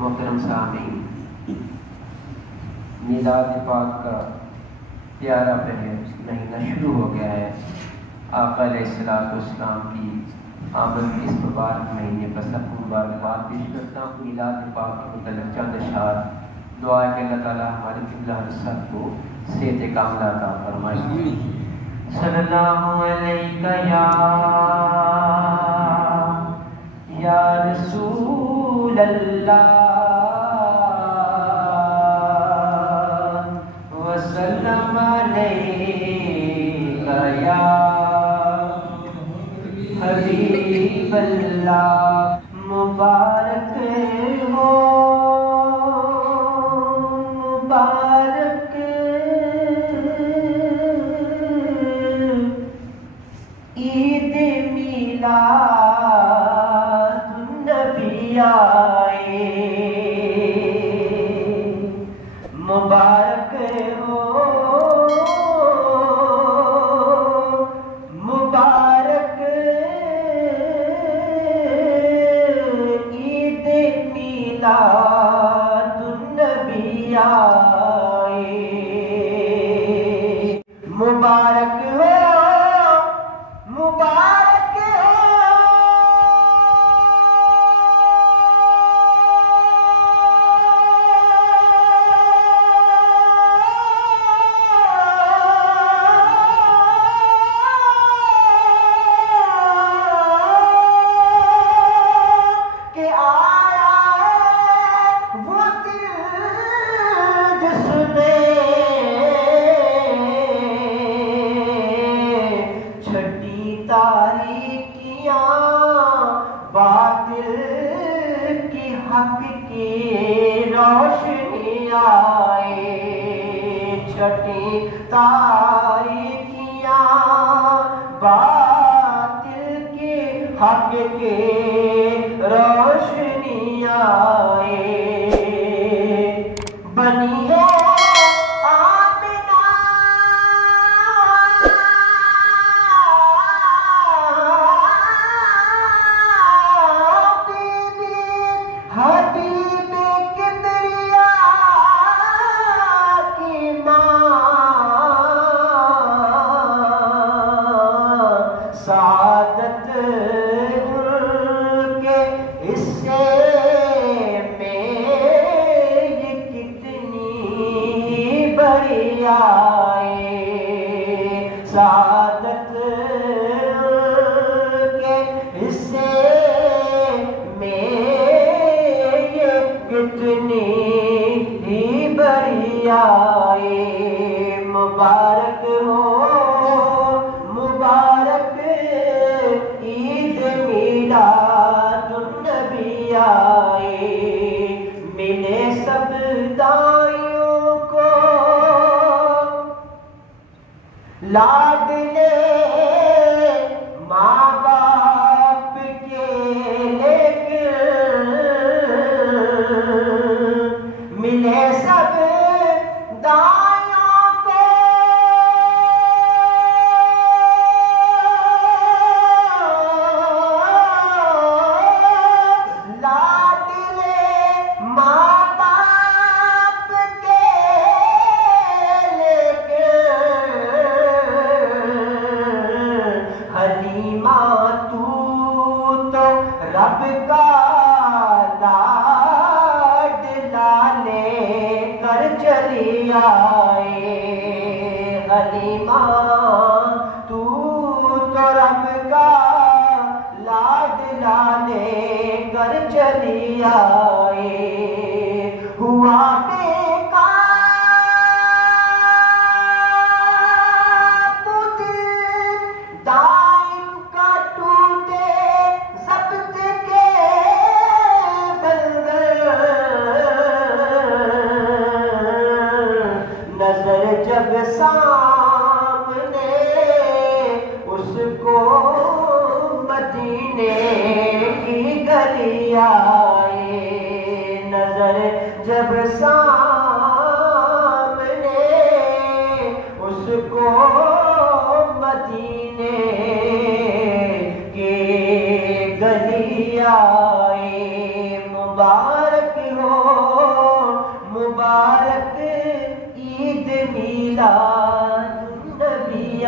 मोहतरम सामीन, मिलाद पाक का प्यारा महीना शुरू हो गया है। आका अलैहिस्सलाम की आमद के इस मुबारक महीने पर सब मुबारकबाद पेश करता हूँ। मिलाद पाक के मुतल्लिक़ चंद अशआर दुआ है कि अल्लाह ताला हमारे किबला सबको सेहत कामिला अता फरमाए। सल्लल्लाहु अलैका या रसूल अल्लाह वसल्लम अलैका या हबीब अल्लाह। मुबारक हो मुबारक ईद मिलादुन्नबी आए। मुबारक हो मुबारक ईद मिलादुन्नबी आए। मुबारक हो मुबारक हो कि आया वो दिल जिसने छठी तारीकियां बातिल की हक की रोशनी आए। छठी तारीकियां बातिल की हक की रोशनी आए। बनी है हबीब किबरिया की माँ। सादत उनके हिस्से में ये कितनी बड़ी आए। सादत उनके हिस्से कितनी ही बड़ी आए। मुबारक हो मुबारक ईद मिलादुन्नबी आए। मिले सब दाइयों को लाडले माँ बाप के मिले सब दाइयों को लाडले माँ बाप के लेके। हलीमा तू तो रब का कर चली आए। हलीमा तू तो रब का लाडला लेकर चली आए। हुआ बेकाबू दिल दाइम का टूटे ज़ब्त के नजर जब सामने उसको मदीने की गली आए। नजर जब सामने उसको मदीने की गली आए। मुबारक हो मुबारक ईद मीलाद नबी